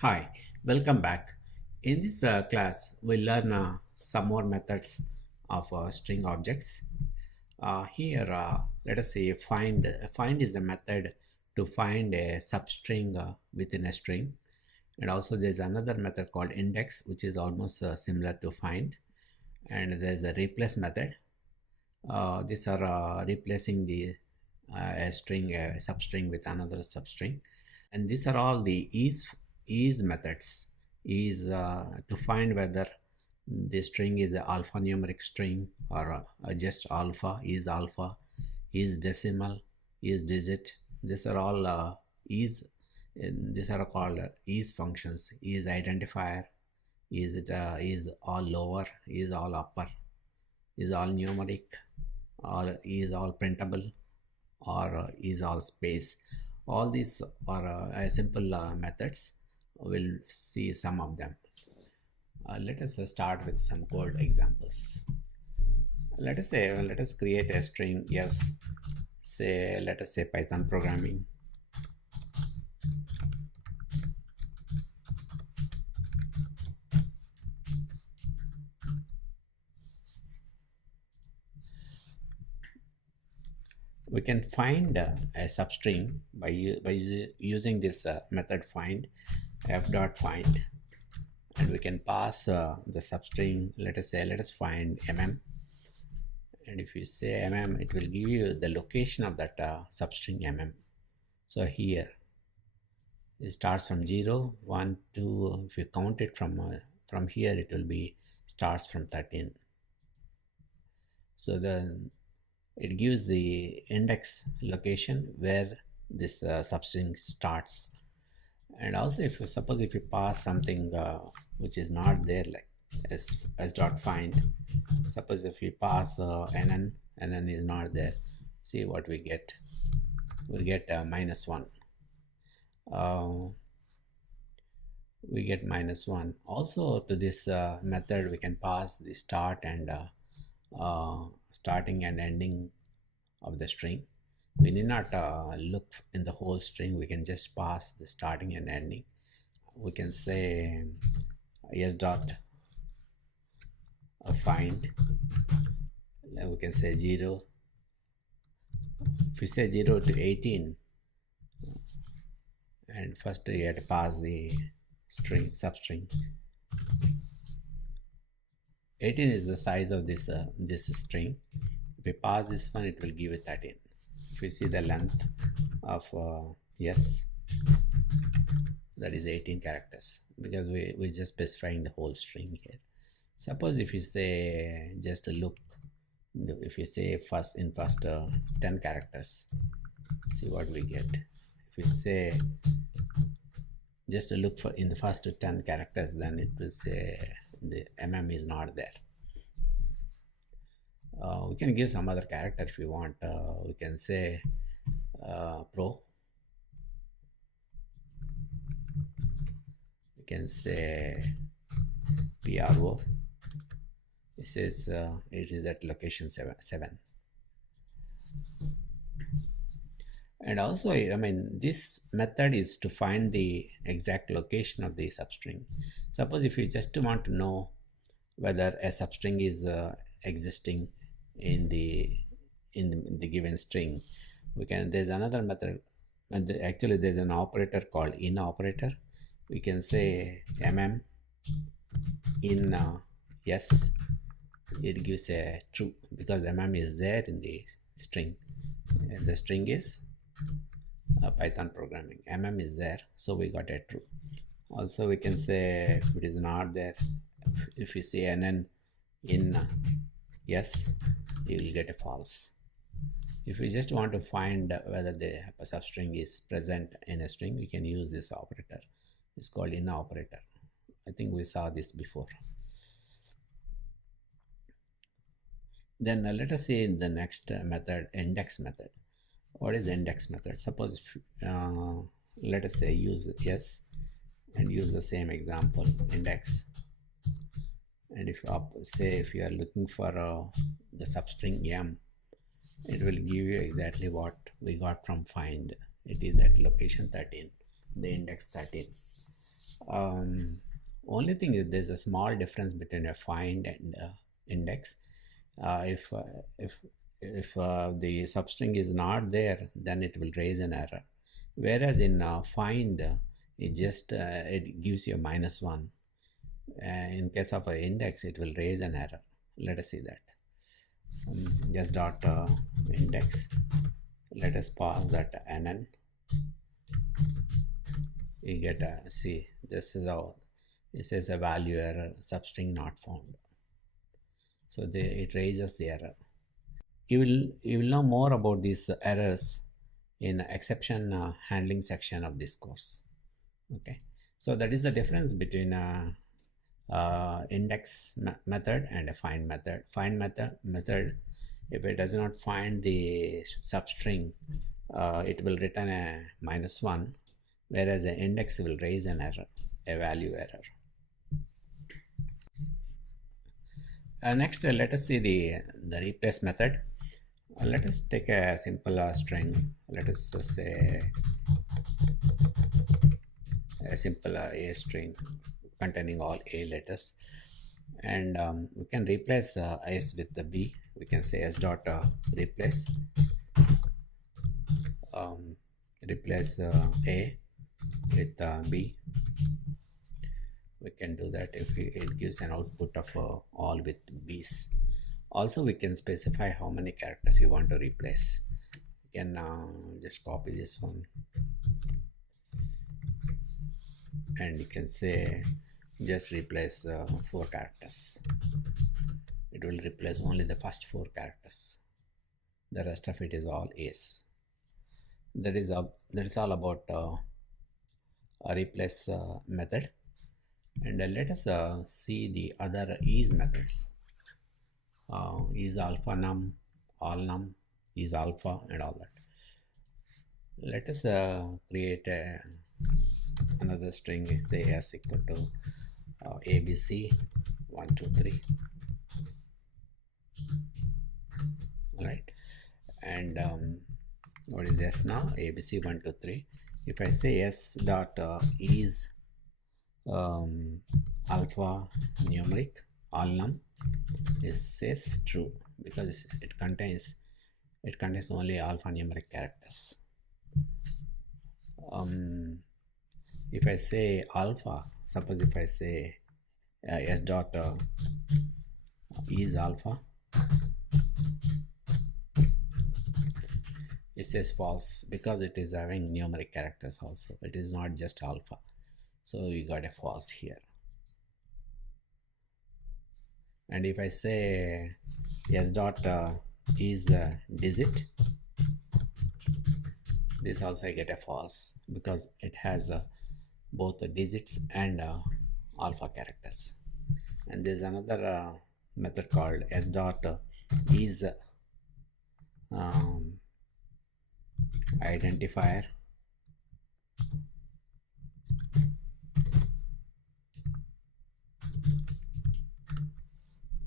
Hi, welcome back. In this class, we'll learn some more methods of string objects. Here, let us say find is a method to find a substring within a string. And also there's another method called index, which is almost similar to find. And there's a replace method. These are replacing the a substring with another substring, and these are all the is methods. Is to find whether the string is a alphanumeric string or just alpha, is decimal, is digit. These are all is. These are called is functions. Is identifier. Is all lower. Is all upper. Is all numeric, or is all printable, or is all space. All these are simple methods. We'll see some of them. Let us start with some code examples. Let us create a string. Yes, say let us say Python programming. We can find a substring by using this method find, f.find, and we can pass the substring. Let us find mm, and if you say mm, it will give you the location of that substring mm. So here it starts from 0, 1, 2. If you count it from here, it will be starts from 13. So then it gives the index location where this substring starts. And also, if you suppose if you pass something which is not there, like as dot find, suppose if you pass nn is not there, see what we get. We get -1. We get -1. Also, to this method, we can pass the start and starting and ending of the string. We need not look in the whole string. We can just pass the starting and ending. We can say yes dot find. We can say 0. If we say 0 to 18, and first you have to pass the string substring. 18 is the size of this string. If we pass this one, it will give it 13. If you see the length of yes, that is 18 characters, because we just specifying the whole string here. Suppose if you say just look, if you say first 10 characters, see what we get. If we say just to look for in the first 10 characters, then it will say the mm is not there. We can give some other character if you want. We can say pro. We can say pro. It says it is at location 7. And also, I mean, this method is to find the exact location of the substring. Suppose if you just want to know whether a substring is existing in the given string, we can. There's another method, and actually there's an operator called in operator. We can say mm in yes. It gives a true because mm is there in the string. And the string is Python programming. Mm is there, so we got a true. Also, we can say if it is not there, if you say nn in yes, you will get a false. If we just want to find whether the substring is present in a string, we can use this operator. It's called in operator. I think we saw this before. Then let us see in the next method, index method. What is the index method? Suppose let us say use yes and use the same example index, and if if you are looking for the substring m, it will give you exactly what we got from find. It is at location 13, the index 13. Um, Only thing is there's a small difference between a find and index. If the substring is not there, then it will raise an error. Whereas in find, it gives you a -1. In case of an index, it will raise an error. Let us see that. Just dot index. Let us pass that nn. You get a see. This is how it says a value error, substring not found. So it raises the error. You will know more about these errors in exception handling section of this course. Okay, so that is the difference between index method and a find method. Find method, if it does not find the substring, it will return a -1, whereas an index will raise an error, a value error. Next, let us see the replace method. Let us take a simple string. Let us say a simple A string containing all A letters, and we can replace S with the B. We can say S dot replace replace A with B. We can do that if it gives an output of all with B's. Also, we can specify how many characters you want to replace. You can just copy this one, and you can say just replace 4 characters. It will replace only the first 4 characters. The rest of it is all A's. That is all about a replace method. And let us see the other is methods. Is alpha num, all num, is alpha, and all that. Let us create another string, say s equal to abc 1 2 3. All right, and what is s now? abc 1 2 3. If I say s dot is alpha numeric all num, this says true because it contains only alphanumeric characters. If I say alpha, suppose if I say s dot is alpha, it says false because it is having numeric characters also. It is not just alpha, so we got a false here. And if I say s dot is digit, this also I get a false because it has both the digits and alpha characters. And there's another method called s dot is identifier.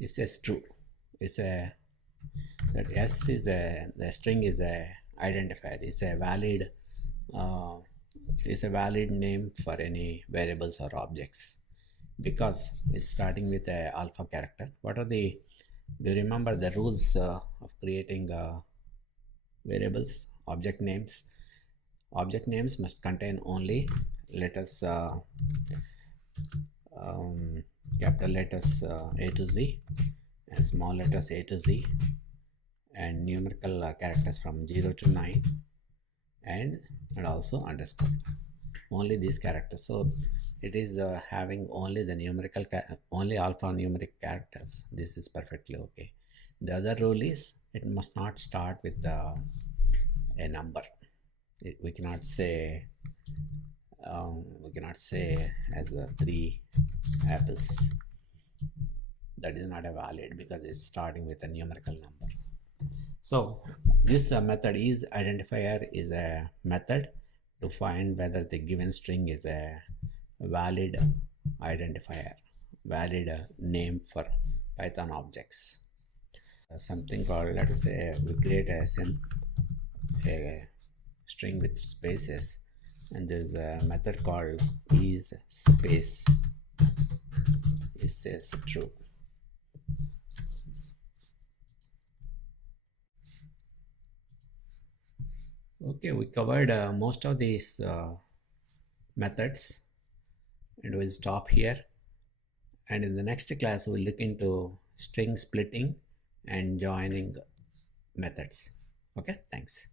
It says true. It's a that s is a the string is a identifier. It's a valid name for any variables or objects because it's starting with a alpha character. What are the? Do you remember the rules of creating variables? Object names. Object names must contain only letters, capital letters A to Z, and small letters A to Z, and numerical characters from 0 to 9, and also underscore. Only these characters. So it is having only the numerical only alphanumeric characters. This is perfectly okay. The other rule is it must not start with a number. We cannot say as 3 apples. That is not a valid because it's starting with a numerical number. So this method is identifier is a method to find whether the given string is a valid identifier, valid name for Python objects. Something called, let us say we create a string with spaces. and there's a method called is space is says true. Okay, we covered most of these methods, and we'll stop here, and in the next class we'll look into string splitting and joining methods. Okay, thanks.